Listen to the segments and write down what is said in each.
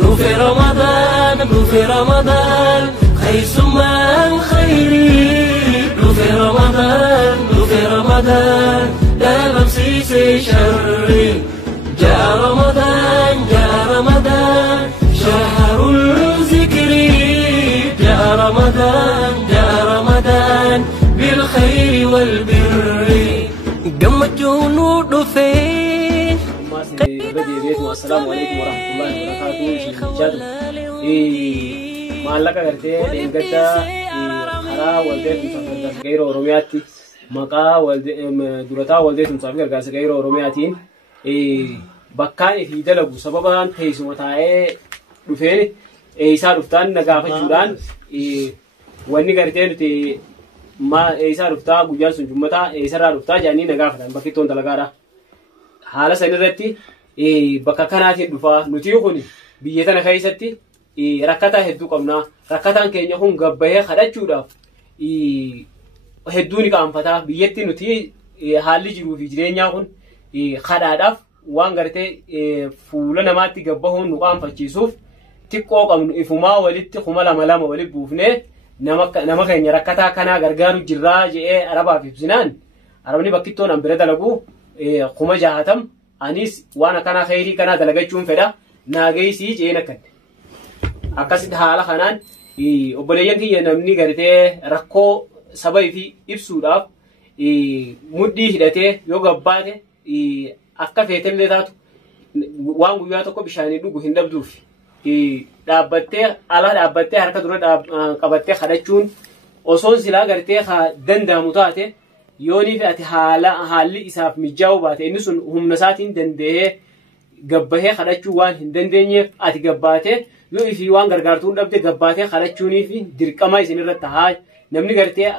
في رمضان في رمضان خير ثم خيري في رمضان في رمضان لا بمسيس شري جاء رمضان شهر الذكر جاء رمضان بالخير والبر قمت جنود فين السلام عليكم ورحمة الله وبركاته. معلقة قرتي إنجتا خرا والدة مسافر غير أورومياتي مقا والدة دولتا والدة مسافر غير أورومياتين بكان في دلبو سببان تيسو متاعي رفيني إيسا رفتان نقافة جودان واني قرتي نتي ما إيسا رفتا بجان سنجمتا إيسا رفتا جاني نقافة بكتون دلقارا حالة سنرتي bakka kanaatiin dhufaa nuti kun biyya tana keessatti rakkataa hedduu qabna. Rakkataan keenya kun gabbahee kadhachuudhaaf hedduu ni qaanfataa. Biyyatti nuti haalli jiruu fi jireenyaa kun kadhaadhaaf waan gartee fuula namaatti gabbahuun nu qaanfachiisuuf xiqqoo qabnu ifumaa walitti kuma lama walitti buufnee nama keenya rakkataa kanaa gargaaru jirraa jedhee arabaaf ibsinaan arabni bakkittoon an bira dalagu kuma 60 anis وانا كان خيري كان دلغچون فدا ناغيسي جينا كد اكاسد حالا خنان اوبليان كي نمني غرتي ركو سباي في ابسوداف مودي هدته يو غباته akka feetellee taatu waan guyyaa tokko bishaanii dhugu hin dabduuf dhaabbattee harka dura qabattee kadhachuun osoo silaa gartee danda'amu taate yooni fi ati haalli isaaf mijaa'u baate inni sun humna isaatiin danda'ee gabbahee kadhachuu waan hin dandeenyeef ati gabbaatee yoo ifi waan gargaartuu dhabde gabbaatee kadhachuunii fi dirqama isin irratti haa namni gartee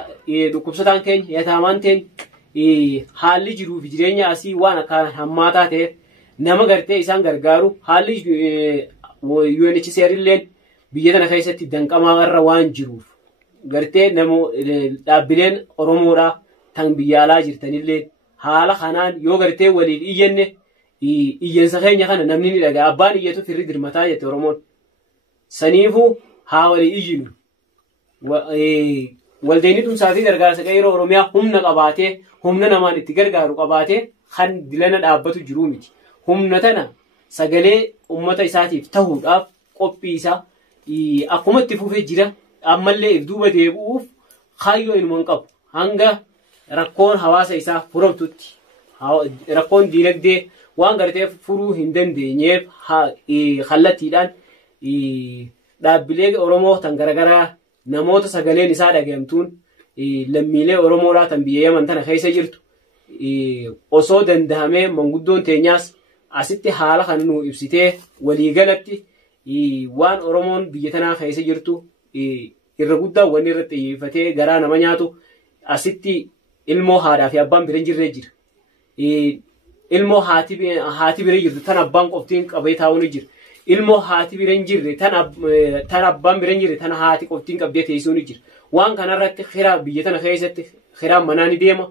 dhukkubsataan keenya yataamaan keenya haalli jiruu fi jireenya asii waan akka hammaataa ta'e nama gartee isaan gargaaru haalli UNHCR illeen biyya tana keessatti danqamaa irra waan jiruuf gartee dhaabbileen Oromoodhaa tan biyyaalaa jirtanillee haala kanaan yoo gartee waliin iyyenne iyyensa keenya kana namni ni dhagaa abbaan iyyatu firri dirmataa jette Oromoon saniifu haa walii iyyinu waldeeni tumsaa fi gargaarsa qeeroo Oromiyaa humna qabaatee humna namaan itti gargaaru qabaatee kan dilana dhaabbatu jiruu miti humna tana sagalee ummata isaatiif ta'uudhaaf qophii isaa akkuma itti fufee jira ammallee if duuba deebi'uuf kaayyoo inuman qabu hanga rakkoon hawaasa isaa furamtutti rakkoon diinagdee waan gartee furuu hin dandeenyeef kallattiidhaan dhaabbilee Oromoo tan garagaraa namoota sagaleen isaa dhaga'amtuun lammiilee Oromoodhaa tan biyya Yaman tana keessa jirtu osoo danda'amee manguddoon teenyaas asitti haala kan nu ibsitee waliigalatti waan Oromoon biyya tanaa keessa jirtu irra guddaa wanni irratti xiyyeeffatee garaa nama nyaatu asitti ilmoo haadhaa fi abbaan bira jirre jira. Ilmoo haati bira jirtu tan abbaan qoftiin qabee taa'uun jira. Ilmoo haati bira jirre tan abbaan bira jirre tan haati qoftiin qabdee teessuun jira. Waan kanarratti khiraa biyya tana keessatti khiraan manaa ni deema.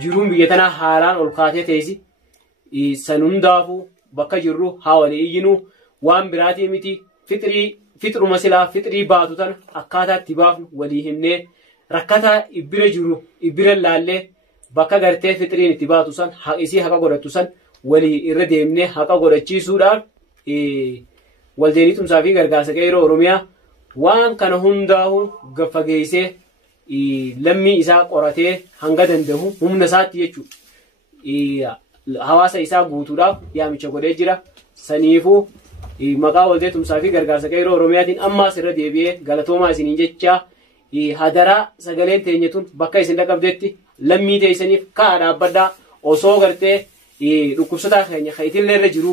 Jiruun biyya tanaa haalaan ol kaatee teessi. San hundaafuu bakka jirru haa walii iyyinuu waan biraatii miti fixruma silaa fixrii baatu tana akkaataa itti baafnu walii himnee rakkataa ibbira jiru ibbira laallee bakka gartee fixriin itti baatu san isii haqa godhattu san walii irra deemnee haqa godhachiisuudhaaf waldeeni tumsaa fi gargaarsa qeeroo Oromiyaa waan kana hundaa'u gaffageessee lammii isaa qoratee hanga danda'u humna isaatti jechuudha hawaasa isaa guutuudhaaf yaamicha godhee jira saniifuu maqaa waldeeni tumsaa fi gargaarsa qeeroo Oromiyaatiin ammaas irra deebi'ee galatoomaa isiniin jechaa hadaraa sagaleen teenyetun bakka isin dhaqqabdetti lammii teessaniif kaa dhaabbadhaa osoo gartee dhukkubsataa keenya kaitillee irra jiru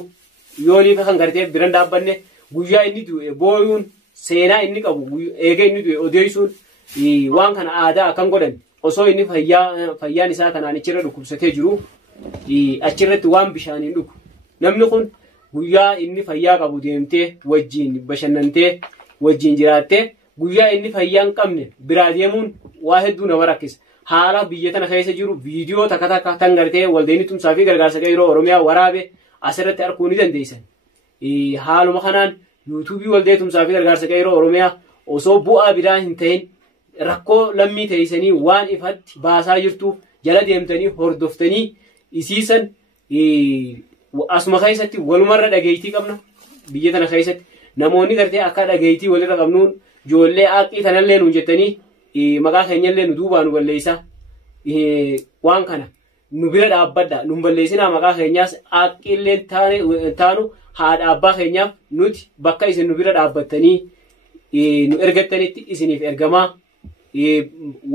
yoonii kan gartee biran dhaabbanne guyyaa inni du'e booyuun seenaa inni qabu eega inni du'e odeessuun waan kana aadaa akkan godhan osoo inni fayyaan isaa kanaan achirra dhukkubsatee jiru achirratti waan bishaaniin dhugu namni kun guyyaa inni fayyaa qabu deemtee wajjiin bashannantee wajjiin jiraattee guyyaa inni fayyaan qabne biraa deemuun waa hedduu nama rakkisa haala biyya tana keessa jiru viidiyoo takka tan gartee waldeeni tumsaa fi gargaarsa qeeroo Oromiyaa waraabe asirratti arguu ni dandeessan haaluma kanaan yuutuubii waldee tumsaa fi gargaarsa qeerroo Oromiyaa osoo bu'aa biraa hin ta'in rakkoo lammii teessanii waan ifatti baasaa jirtuuf jala deemtanii hordoftanii isiisan asuma keessatti walumarra dhageettii qabna biyya tana keessatti namoonni gartee akka dhageettii walirra qabnuun ijoollee aaqqii tanallee nuun jettanii maqaa keenyallee nu duubaa nu balleessaa waan kana nu bira dhaabbadha nu balleessinaa maqaa keenyaas aaqqiillee taanu haadha abbaa keenyaaf nuti bakka isin nu bira dhaabbattanii nu ergattanitti isiniif ergamaa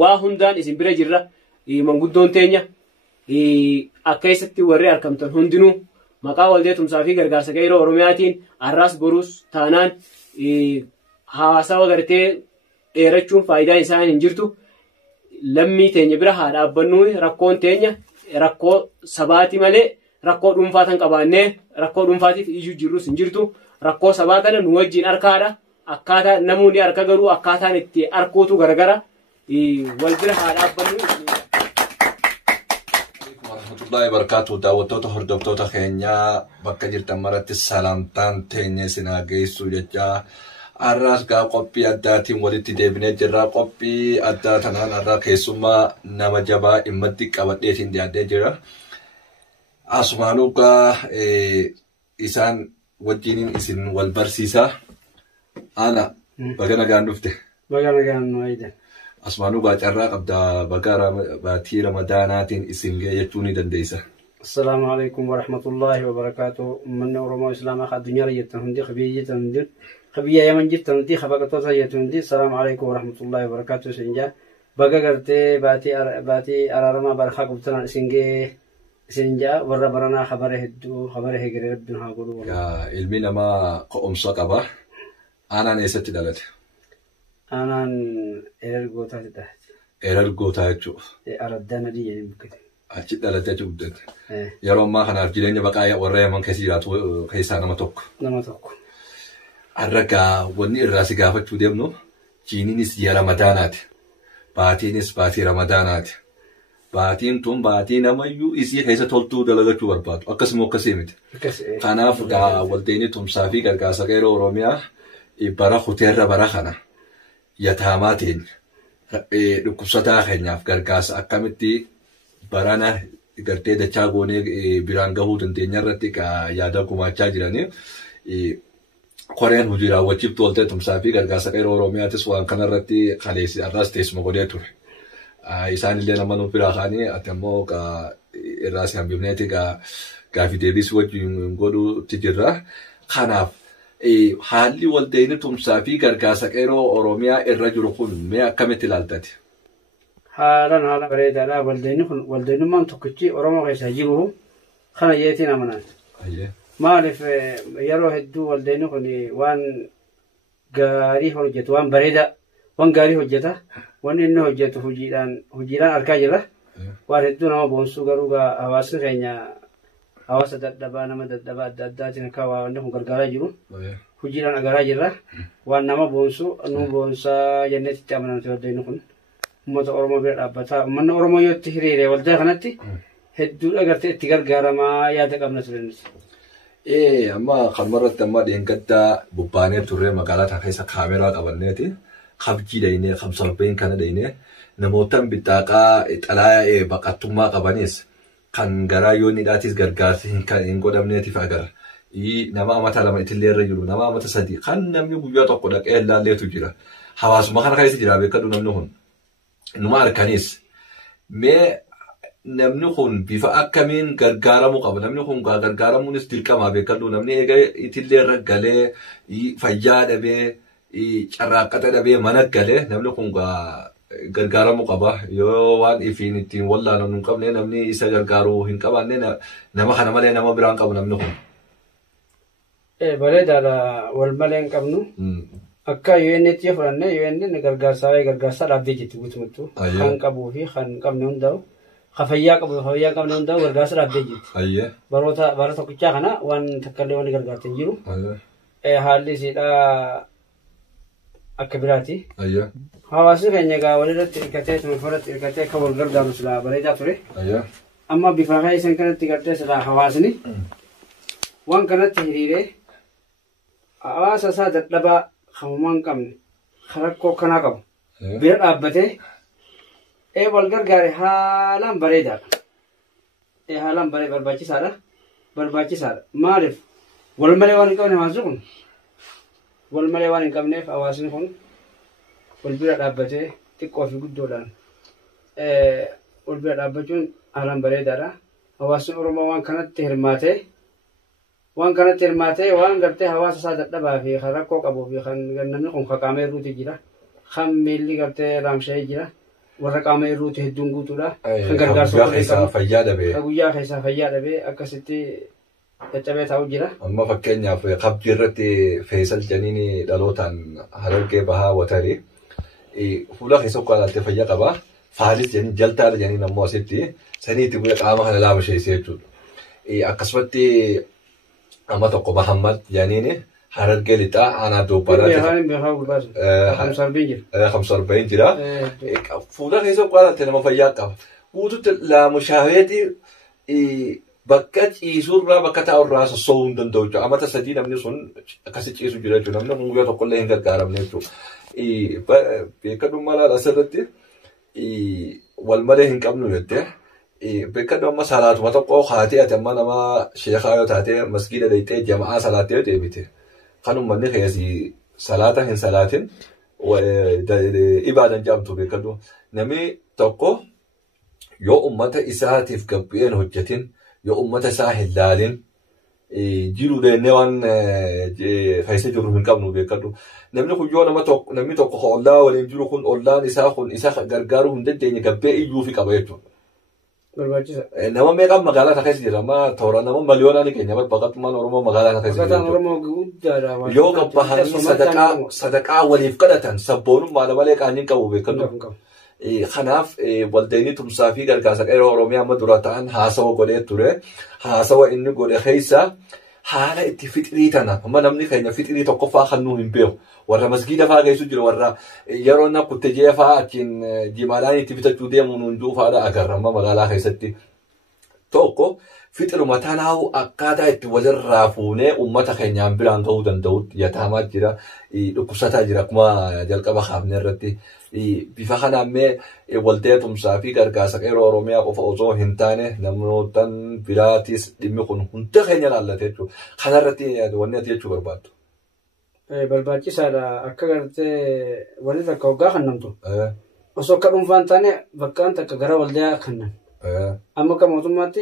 waa hundaan isin bira jirra manguddoon teenya akka keessatti warri argamtan hundinuu maqaa waldee tumsaa fi gargaarsa qeerroo Oromiyaatiin arraas boruus taanaan hawaasawa gartee dheerachuun faayidaan isaan hin jirtu lammii teenya bira haa dhaabbannuu rakkoon teenya rakkoo sabaati malee rakkoo dhuunfaa tan qabaannee rakkoo dhuunfaatiif iyyuu jirrus hin jirtu rakkoo sabaa tana nu wajjin harkaadha akkaataa namoonni harka garuu akkaataan itti harkuutu garagara wal bira haa dhaabbannuu. warahmatullahi wabarakatuh daawwattoota hordoftoota keenyaa bakka jirtan maratti salaamtaan teenya isin haa geessu jechaa arraas gaa qophii addaatiin walitti deebinee jirra qophii addaa tanaan arraa keessummaa nama jabaa dhimmatti qabadheetiin dhiyaatee jira asumaanuu gaa isaan wajjiniin isin wal barsiisaa ana baga nagaan dhufte baga nagaan nu ayda asumaanuu gaa carraa qabda baga baatii ramadaanaatiin isin ga'e jechuu ni dandeessa. Assalaamu alaikum warahmatullahi wabarakatuh manni Oromoo Islaamaa addunyaa jettan hundi qabiyyee jettan hundi qabiyyaa yaman jettan hundi qabaqatoota jettan hundi assalaamu alaikum warahmatullahi wabarakatuh isinjaa baga gartee baatii araaramaa baraka qabtanaan isin ga'e isinjaa warra baranaa khabara hedduu khabara heegere rabbiin haa godhu. Ilmi namaa qo'umsa qaba. Aanaan eessatti dhalate? Aanaan ergootaati dhalate. Ergootaa jechuudha. Araddaan adii jedhanii bukkate. Achi dhalatee guddate. Yeroo ammaa kanaaf jireenya baqaa warra yaman keessa jiraatu keessaa nama tokko. Nama tokko. Arragaa wanni irraa si gaafachuu deemnu jiiniinis ji'a ramadaanaati. Baatiinis baatii ramadaanaati. Baatiin tun baatii namayyuu isii keessa toltuu dalagachuu barbaadu. Akkasuma akkasii miti. Kanaaf waldeenii tumsaa fi gargaarsa qeerroo Oromiyaa bara kuteerra bara kana yataamaatiin dhukkubsataa keenyaaf gargaarsa akkamitti barana gartee dachaa goonee biraan gahuu dandeenya irratti yaada gumaachaa jiranii koreen hojii raawwachiiftu waltee tumsaa fi gargaarsa qeerroo Oromiyaatis waan kanarratti kaleessi arraas teessuma godhee ture. Isaan illee nama nuuf biraa kaanii ati ammoo irraa si hambifneeti gaafii deebisii wajjin godhuutti jirra. Kanaaf haalli waldeenii tumsaa fi gargaarsa qeerroo Oromiyaa irra jiru kun mee akkamitti ilaaltati? Haala bareedaadha waldeenummaan tokkichi Oromoo keessa jiru kana jeetiin amanaan. Maaliif yeroo hedduu waldeenii kun waan gaarii hojjetu waan bareedaa waan gaarii hojjeta waan inni hojjetu hojiidhaan argaa jirra waan hedduu nama boonsuu garuu hawaasni keenya hawaasa dadhabaa nama dadhabaa adda addaatiin akka waan kun gargaaraa jiru hojiidhaan agarraa jirra waan nama boonsuu nu boonsaa jenneetitti amanamte waldeenii kun uummata Oromoo bira dhaabbataa uummanni Oromoo yoo itti hiriire waldaa kanatti hedduudha gartee itti gargaaramaa yaada qabna turenis. Amma kanarratti amma dheengaddaa bubbaanee turre magaalaa kana keessa kaameraa qabanneeti qabjii dhaynee qabsalpheen kana dhaynee namootaan bixaaqaa xalaa baqattummaa qabanis kan garaa yoo nidhaatis gargaarsi hin godhamneetiif agarra. Nama amata lama itillee irra jiru nama amata sadii kan namni guyyaa tokko dhaqee ilaalleetu jira. Hawaasuma kana keessa jira beekadhu namni kun. Numa harkanis mee namni kun bifa akkamiin gargaaramuu qaba namni kun gargaaramuunis dirqama beekadhu namni eega itillee irra galee fayyaa dhabee carraaqqata dhabee mana galee namni kun gargaaramuu qaba yoo waan ifiin ittiin wallaanu hin qabne namni isa gargaaruu hin qabaanne nama kana malee nama biraan qabu namni kun. Bareedaadha wal malee hin qabnu. Akka UN'tti fudhanne UN gargaarsaa dhaabdee jirti guutumatti kan qabuu fi kan qabne hundaa'u kan fayyaa qabu fayyaa qabne hundaa'u gargaarsa dhaabdee jirti. Bara tokkichaa kana waan takkaallee waan gargaartee hin jiru. Haalli isiidhaa akka biraati. Hawaasni keenya egaa walirratti hirkatee tumafarratti hirkatee akka wal gargaaru silaa bareedaa ture. Amma bifa isaa kanatti gartee silaa hawaasni waan kanatti hiriiree hawaasa isaa dadhabaa hamumaan qabne rakkoo kanaa qabu bira dhaabbatee wal gargaare haalaan bareedaadha. Haalaan barbaachisaadha. Maaliif wal malee waan hin qabne hawaasni kun wal malee waan hin qabneef hawaasni kun wal bira dhaabbatee xiqqoo fi guddoodhaan wal bira dhaabbachuun haalaan bareedaadha. Hawaasni Oromoo waan kanatti hirmaatee waan gartee hawaasa isaa dadhabaa fi kan rakkoo qabuu fi kan namni kun qaamee irruuti jira. Kan miilli gartee raamsha'ee jira. Warra qaama irruuti hedduun guutuudha. Kan gargaarsa guyyaa keessaa fayyaa dhabee akkasitti caccabee taa'u jira. Amma fakkeenyaaf qabdii irratti Feesal Janiin dhalootaan Harargee Bahaa Watarii fuula keessa uffatattee fayyaa qaba. Faalis Janiin jaltaadha Janiin ammoo asitti saniitti bu'ee qaama kana laama isheessee jechuudha. Akkasumatti amma tokko Mahammad Janiin Harargee lixaa aanaa Doobbaarratti. Hamsarbiin jira. Fuula keessa uffatattee nama fayyaa qaba. Guututti laamu shaaweeti bakka ciisurraa bakka taa'urraa sossoo'uu hin danda'u jechuudha. Amata sadii namni sun akkasi ciisu jira jechuudha. Namni kun guyyaa tokkollee hin gargaaramne jechuudha. Beekadummaa laala asirratti wal malee hin qabnu jettee beekadummaa salaatuma tokko haatee ati amma nama sheekaa yoo taate masgiida deeytee jama'aa salaattee yoo deebite kan uummanni keessi salaata hin salaatin ibaadan jaamtu beekadu namni tokko yoo ummata isaatiif gabbi'een hojjetin yoo ummata isaa hin laalin jiru deennee waan keessa jiru hin qabnu beekadu namni kun yoo namni tokko ollaa waliin jiru kun ollaan isaa kun isa gargaaruu hin dandeenye gabbee iyyuu fi qaba jechuudha. Nama meeqaan magaalaa keessa jira amma toora nama miliyoonaan keenya baqattummaan Oromoo magaalaa keessa jira. Yoo gabbahanii sadaqaa waliif kadhatan sabboonummaa malee qaaniin qabu beekadu. Kanaaf waldeenii tumsaa fi gargaarsa qeerroo Oromiyaa amma dura ta'an haasawa godhee ture. Haasawa inni godhe keessa haala itti fixirii tana amma namni keenya fixirii tokkoffaa kan nuu hin beeku. Warra masgiida fa'aa geessu jiru warra yeroo na kuttejee fa'aa achiin jimaadhaan itti bitachuu deemuun hunduu fa'aadha agarra amma magaalaa keessatti. Tokko fixiruma tanaa'u akkaataa itti walirraa fuunee uummata keenyaan biraan gahuu danda'utti yataamaa jira. Dhukkubsataa jira akkuma jalqaba kaafne irratti. Bifa kanaammee waldee tumsaa fi gargaarsa qeerroo Oromiyaa qofa osoo hin taane namootaan biraatis dhimmi kun hunda keenya laallate jechuudha. Kanarratti wanni ati jechuu barbaaddu. Barbaachisaadha akka gartee wanni takka hoggaa kannamtu. Osoo akka dhuunfaan taane bakkaan takka gara waldee kannan. Amma akka mootummaan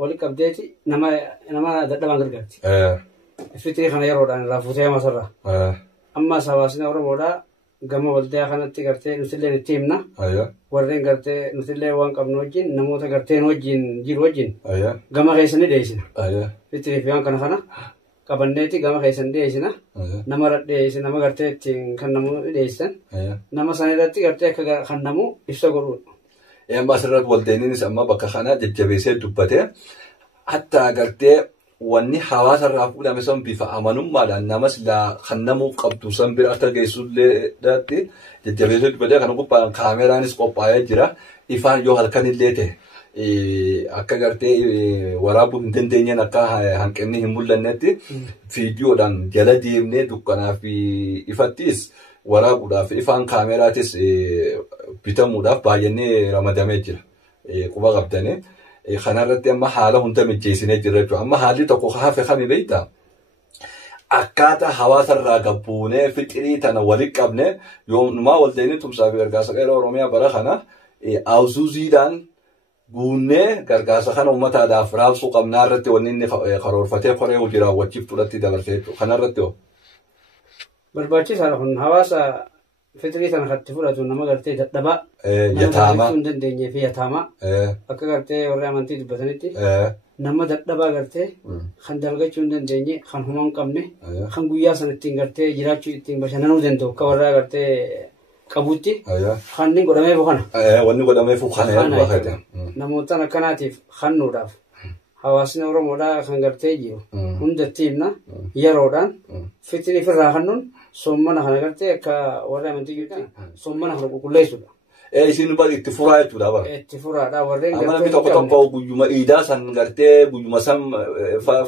walii qabdeeti nama dadhabaan gargaarti. Fitii kana yeroodhaan irraa fuutee masarraa. Ammas hawaasni Oromoodhaa gama waldaa kanatti gartee nutillee itti himna. Warreen gartee nutillee waan qabnu wajjin namoota garteen wajjin jiru wajjin gama keessanii dhiyeessina. Fitii fi waan kana qabanneeti gama keessan dhiyeessina. Nama dhiyeessina nama gartee ittiin kan namu dhiyeessan. Nama sana irratti gartee akka kan namu ibsa godhuudha. Amma asirratti waldeeniinis amma bakka kana jajjabeessee dubbatee hatta gartee wanni hawaasa irraa fuudhame san bifa amanummaadhaan namas kan namuu qabdu san bira akka geessullee daatti jajjabeessee dubbatee kana gubbaan kaameraanis qophaa'ee jira. Ifaan yoo halkanillee ta'e akka gartee waraabuu hin dandeenyeen akka hanqinni hin mul'annetti viidiyoodhaan jala deemnee dukkanaa fi ifattis waraabuudhaaf ifaan kaameraatis bitamuudhaaf baay'inni ramadamee jira. Quba qabdanii. Kanarratti amma haala hunda mijeessinee jirra jechuudha. Amma haalli tokko hafe kami beektaa? Akkaataa hawaasa irraa gabbuunee fixirii tana walitti qabne yoomumaa waldeenii tumsaa fi gargaarsa qeerroo Oromiyaa bara kana awzuuziidhaan guunnee gargaarsa kana uummataadhaaf raabsuu qabnaa irratti wanni inni karoorfatee koree hojii raawwachiiftuudhatti dabarsee jechuudha. Kanarratti hoo? Barbaachisaadha kun hawaasa fitirii sana katti fudhatu nama gartee dadhabaa. Yataamaa. Hin dandeenyee fi yataamaa. Akka gartee warri amantii dubbatanitti. Nama dadhabaa gartee kan dalgachuu hin dandeenye kan homaa hin qabne kan guyyaa sana ittiin gartee jiraachuu ittiin bashannanuu danda'u akka warraa gartee qabuutti kan inni godhameefu kana. Wanni godhameefu kana. Namootaan akkanaatiif kannuudhaaf hawaasni Oromoodhaa kan gartee jiru hundatti himna yeroodhaan fitirii firraa kannuun sommana kana gartee akka warra amantii jirutti sommana kana qulqulleessuudha. Isin bari itti furaa jechuudha bara. Itti furaadha warreen gartee. Amma namni tokko guyyuma iidaa san gartee guyyuma san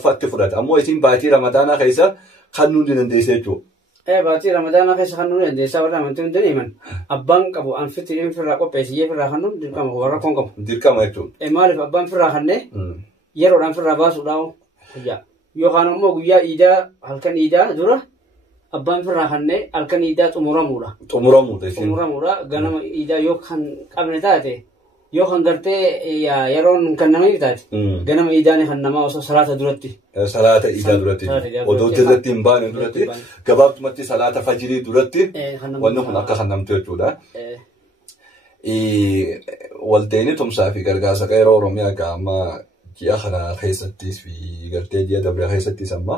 fatti fudhata. Ammoo isin baatii ramadaanaa keessa kan nuti dandeessee jechuudha. Baatii Ramadaanaa keessa kan nuti dandeessaa warra amantii hundi himan. Abbaan qabu an fitti firraa qopheessiyee firraa kan nuti dirqama warra koon qabu. Dirqama jechuudha. Maaliif abbaan firraa kannee yeroodhaan firraa baasuudhaan guyyaa. Yookaan immoo guyyaa iidaa halkan iidaa dura abbaan firraa kannee halkan iidaa xumuramuudha. Xumuramuudha ganama iidaa yoo kan qabne taate. Yoo kan gartee yeroon kan nama taate ganama iidaan kan nama osoo salaata duratti. Salaata iidaa duratti. Odoo irratti hin baane duratti gabaabumatti salaata fajirii duratti wanni kun akka kan namtu jechuudha. Walta'inii tumsaa fi gargaarsa qeerroo Oromiyaa gama ji'a kana keessattis fi gartee ji'a dabre keessattis amma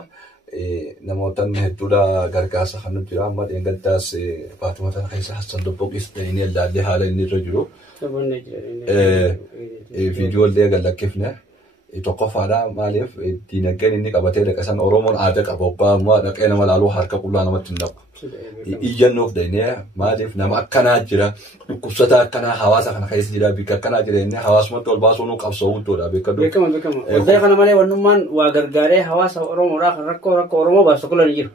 namoota hedduudha gargaarsa kan nuti jira amma dheengaddaas baatumata keessa Hassan Dobboqis ta'inii ilaallee haala inni irra jiru. Viidiyoo illee gallakkifne tokkoffaadha maaliif diinagdeen inni qabatee dhaqasan Oromoon aadaa qaba obbaa ammoo dhaqee nama laaluu harka qullaa namatti hin naqu. Iyyannoof daynee maaliif nama akkanaa jira dhukkubsataa akkanaa hawaasa kana keessa jira bika akkanaa jira inni hawaasumatti ol baasuun qabsoo guddoodha beekadu. Beekama. Waldaa kana malee wannummaan waa gargaaree hawaasa Oromoodhaaf rakkoo Oromoo baasu kula ni jiru.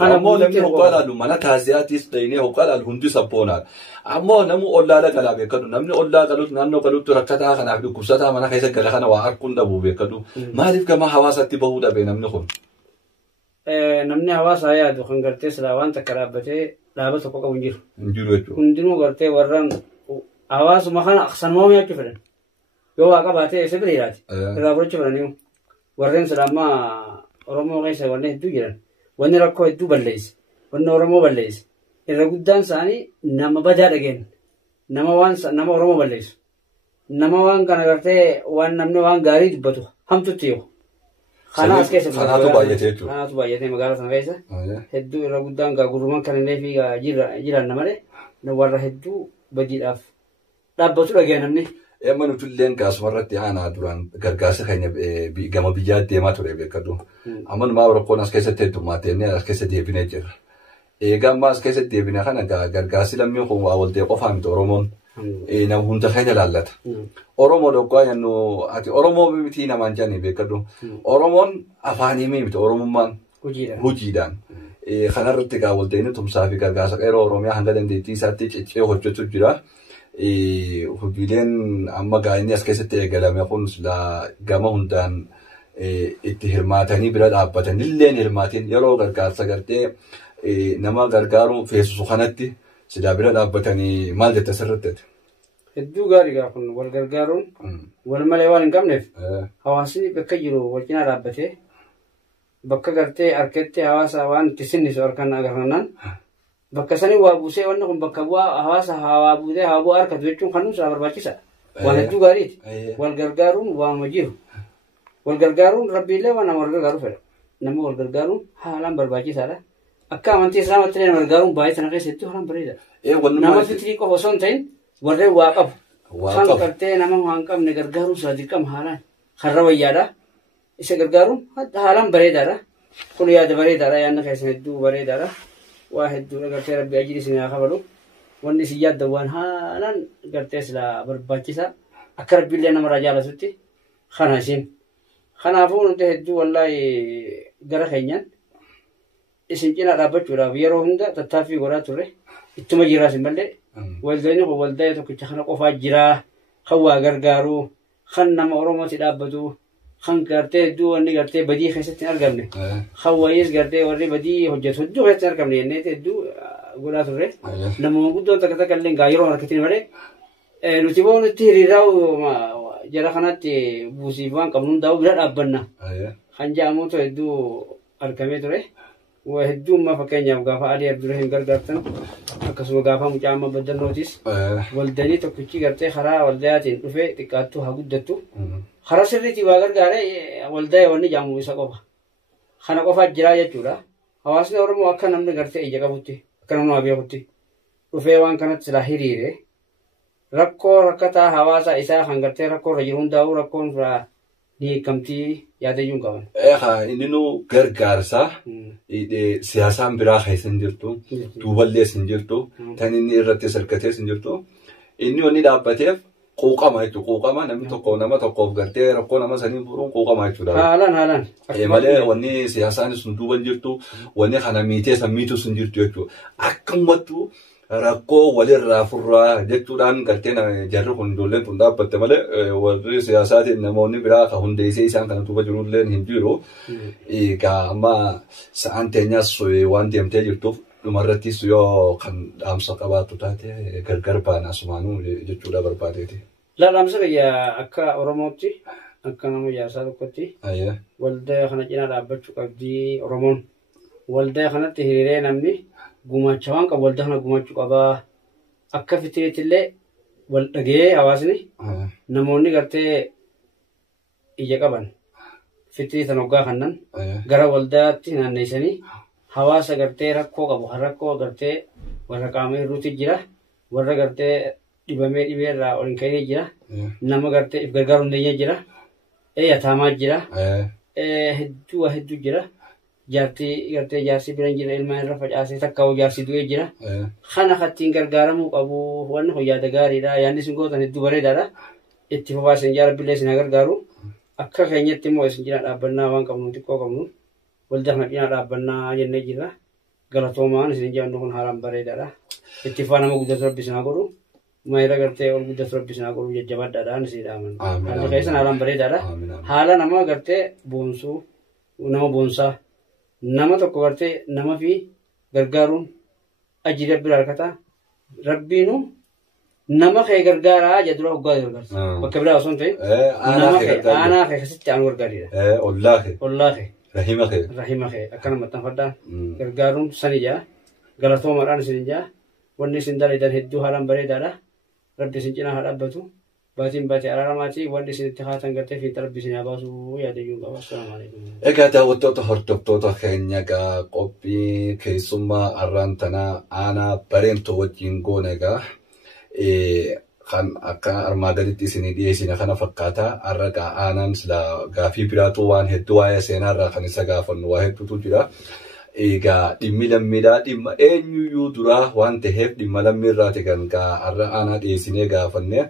Ammoo namni hoggaa laalu mana taasisaatis daynee hoggaa laalu hundi sabboonaadha. Ammoo namu ollaadha galaa beekadu namni ollaa galuutti naannoo galuutti rakkataa kanaaf dhukkubsataa mana keessa gala kana waa harkuun dhabu beekadu maaliif gama hawaasatti bahuu dhabe namni kun. Namni hawaasaa yaadu kan gartee silaa waan takka dhaabbatee dhaaba tokko qabu hin jiru. Hin jiru jechuudha. Hundinuu gartee warraan hawaasuma kana sanuma mi'aachuu fedhan. Yoo waa qabaatee isa biriiraati. Irraa godhachuu fedhaniiru. Warreen silaa ammaa Oromoo keessa wanni hedduu jiran. Wanni rakkoo hedduu balleesse. Wanni Oromoo balleesse. Irra guddaan isaanii nama badaa dhageen. Nama Oromoo balleessu. Nama waan kana gartee waan namni waan gaarii dubbatu hamtutti yoo. Kanaas keessa kanaatu baay'atee jechuudha. Kanaatu baay'atee magaalaa sana keessa hedduu irra guddaan gurguruman kan illee fi jiran namalee warra hedduu badiidhaaf dhaabbatu dhagee namni. Amma nuti illee gaasumarratti aanaa duraan gargaarsa keenya gama biyyaa deemaa ture beekadu. Amma numaa rakkoon as keessatti heddummaatee inni as keessa deebinee jirra. Egaa amma as keessatti deebina kana gargaarsi lammii kun waa waltee qofaa miti Oromoon. Nama hunda keenya laallata. Oromoo dhoggaa jennu ati Oromoo miti namaan jenni beekadu. Oromoon afaanii miti Oromummaan hojiidhaan. Kanarratti egaa walta'inii tumsaa fi gargaarsa qeerroo Oromiyaa hanga dandeettii isaatti ciccee hojjetu jira. Hojiileen amma gaa'inni as keessatti eegalame kun gama hundaan itti hirmaatanii bira dhaabbatanii illee hirmaatiin yeroo gargaarsa gartee nama gargaaru feesisu kanatti. Sidaa bira dhaabbatanii maal jette asirratti? Hedduu gaariidha kun wal gargaaruun wal malee waan hin qabneef hawaasni bakka jiru wal cinaa dhaabbatee bakka gartee harkatti hawaasa waan itti sinnisu harkaan agarrannaan bakka sanii waa buusee wanni kun bakka bu'aa hawaasa waa buusee haa bu'aa harkatu jechuun kan nuti barbaachisa. Waan hedduu gaariiti. Wal gargaaruun waanuma jiru. Wal gargaaruun rabbiillee waan nama wal gargaaru fedha. Nama wal gargaaruun haalaan barbaachisaadha. Akka amantii islaamatti illee gargaaruun baay'ee sana keessatti haalaan bareeda. Nama fitirii qofa osoo hin ta'in warreen waa qabu. Kan gartee nama waan qabne gargaaruun isaa dirqama haalaan har'a wayyaadha. Isa gargaaruun haalaan bareedaadha. Kun yaada bareedaadha yaadna keessan hedduu bareedaadha. Waa hedduudha gartee rabbi ajiri isin haa kabalu. Wanni isin yaadda waan haalaan gartee silaa barbaachisa. Akka rabbiillee namarraa jaalatutti kana isin. Kanaafuu nuti hedduu wallaahi gara keenyaan isin cinaa dhaabbachuudhaaf yeroo hunda tattaaffii godhaa turre ittuma jiraas hin malee waldaan kun waldaa tokkicha kana qofaa jiraa kan waa gargaaru kan nama Oromooti dhaabbatu kan gartee hedduu wanni gartee badii keessatti hin argamne kan wayis gartee warri badii hojjetu hedduu keessatti hin argamne jennee hedduu godhaa turre namoonni guddoon takka takka illee gaa yeroo harkatiin malee nuti boo nutti hiriiraa jara kanatti buusiif waan qabnu hundaa'u bira dhaabbanna kan jedhamuutu hedduu argamee ture. Heddummaa fakkeenyaaf gaafa adii abdurra hin gargaartan akkasuma gaafa mucaa amma baddannootis waldanii tokkichi gartee karaa waldaatiin dhufee xiqqaattuu haa guddattu karaa sirriitii waa gargaaree waldaa wanni jaamu isa qofa kana qofaa jiraa jechuudha. Hawaasni Oromoo akka namni gartee ija qabutti akka namni waa beekutti dhufee waan kanatti silaa hiriire rakkoo rakkataa hawaasa isaa kan gartee rakkoo irra jiru hundaa'uu rakkoon firaa ni kamtii yaadayyuun qaban. Inni nu gargaarsa siyaasaan biraa keessa hin jirtu, duuballees hin jirtu, tan inni irratti sarkatees hin jirtu. Inni wanni dhaabbateef quuqama jechuudha. Quuqama namni tokkoof gartee rakkoo nama sanii furuun quuqama jechuudha. Haalaan. Malee wanni siyaasaan sun duuban jirtu wanni kana miitee sammiitu sun jirtu jechuudha. Akkamattuu rakkoo walirraa furraa jechuudhaan gartee jarri kun ijoolleen tun dhaabbatte malee warri siyaasaatiin namoonni biraa kan hundeessee isaan kana duuba jirullee hin jiru. Egaa amma sa'aan teenyas waan deemtee jirtuuf dhumarrattis yoo kan dhaamsa qabaattu taate gargar baana asumaanuu jechuudha barbaadeeti. Dhaamsa biyya akka Oromootti akka nama jaasaa tokkotti waldaa kana cinaa dhaabbachuu qabdii Oromoon. Waldaa kanatti hiriiree namni gumaacha waan qabu waldaa kana gumaachuu qabaa. Akka fitiitillee wal dhagee hawaasni namoonni gartee ija qaban fitii tan hoggaa kannan gara waldaatti naanneessanii hawaasa gartee rakkoo qabu rakkoo gartee warra qaama hirruutti jira warra gartee dhibamee dhibeerraa ol hin ka'inii jira nama gartee if gargaaru hin jira yataamaa jira hedduu jira jaartii gartee jaarsii biran jira ilmaan irra facaasee takka jaarsii du'ee jira kana kattiin gargaaramuu qabu wanni kun yaada gaariidha yaadni isin gootan hedduu bareedaadha itti fufaa isin jaara billee isin gargaaru akka keenyatti immoo isin jira dhaabbannaa waan qabnu xiqqoo qabnu waldaa kana cinaa dhaabbannaa jennee jirra galatoomaan isin jaannu kun haalaan bareedaadha itti fufaa nama guddatu rabbi isin haa godhu mayra gartee ol guddatu rabbi isin haa godhu jajjabaadhaadhaan isin dhaaman haalli keessan haalaan bareedaadha haala nama gartee boonsuu nama boonsaa nama tokko gartee nama fi gargaaruun ajii rabbi harkataa rabbiinu nama kee gargaaraa jedhura hoggaa gargaarsa bakka biraa osoo hin ta'in nama kee aanaa kee keessatti aanu gargaariidha ollaa kee rahima kee akkana maxxanfadhaan gargaaruun sani jaa galatoomaadhaan isin jaa wanni isin dalagan hedduu haalaan bareedaadha rabbi isin cinaa haa dhaabbatu baatiin baatee araaramaati wanni isin itti haatan gartee fi rabbi isin haa baasuu yaadayyuun qaba. Assalaamu alaikum. Egaa daawwattoota hordoftoota keenya egaa qophii keessummaa arraan tanaa aanaa bareentuu wajjin goone egaa kan akka armaa gaditti isinii dhiyeessine kana fakkaata har'a aanaan sila gaafii biraatu waan hedduu waa'ee seenaarraa kan isa gaafannu waa hedduutu jira. Egaa dhimmi lammiidhaa dhimma eenyuyyuu duraa waan ta'eef dhimma lammiirraati kan har'a aanaa dhiyeessinee gaafanne.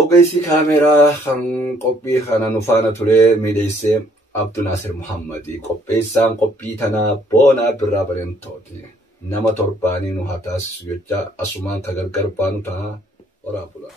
Ogeessi kaameraa kan qophii kana nu faana ture miidheessee Abduu Naasir Muhammadi qopheessaan qophii tanaa Boonaa Birraa Bareentooti. Nama torbaanii nu haa taasisu jecha asumaan ka gargar baanu ta'a waraabula.